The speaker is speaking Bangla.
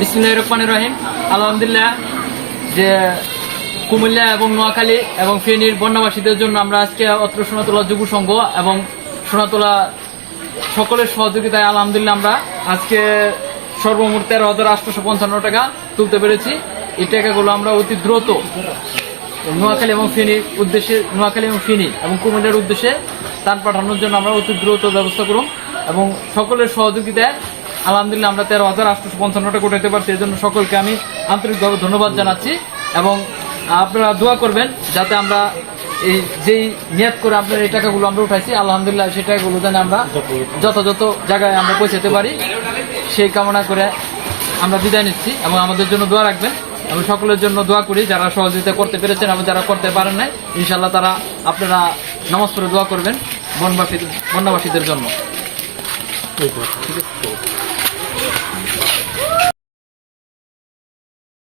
বিসমিল্লাহির রহমানির রহিম। আলহামদুলিল্লাহ, যে কুমিল্লা এবং নোয়াখালী এবং ফেনীর বন্যাবাসীদের জন্য আমরা আজকে অত্র সোনাতলা যুব সংঘ এবং সোনাতলা সকলের সহযোগিতায় আলহামদুলিল্লাহ আমরা আজকে সর্বমোট 13,855 টাকা তুলতে পেরেছি। এই টাকাগুলো আমরা অতি দ্রুত নোয়াখালী এবং ফেনীর উদ্দেশ্যে, নোয়াখালী এবং ফেনী এবং কুমিল্লার উদ্দেশ্যে ত্রাণ পাঠানোর জন্য আমরা অতি দ্রুত ব্যবস্থা করুন এবং সকলের সহযোগিতায় আলহামদুলিল্লাহ আমরা 13,855 টাকা উঠাইতে পারছি। এর জন্য সকলকে আমি আন্তরিকভাবে ধন্যবাদ জানাচ্ছি এবং আপনারা দোয়া করবেন যাতে আমরা এই যেই নিয়ত করে আপনার এই টাকাগুলো আমরা উঠাইছি আলহামদুলিল্লাহ সেই টাকাগুলো যেন আমরা যথাযথ জায়গায় আমরা পৌঁছাতে পারি সেই কামনা করে আমরা বিদায় নিচ্ছি এবং আমাদের জন্য দোয়া রাখবেন। আমি সকলের জন্য দোয়া করি যারা সহযোগিতা করতে পেরেছেন এবং যারা করতে পারেন নাই, ইনশাআল্লাহ তারা আপনারা নামাজ পড়ে দোয়া করবেন বন্যাবাসীদের জন্য। ঠিক আছে।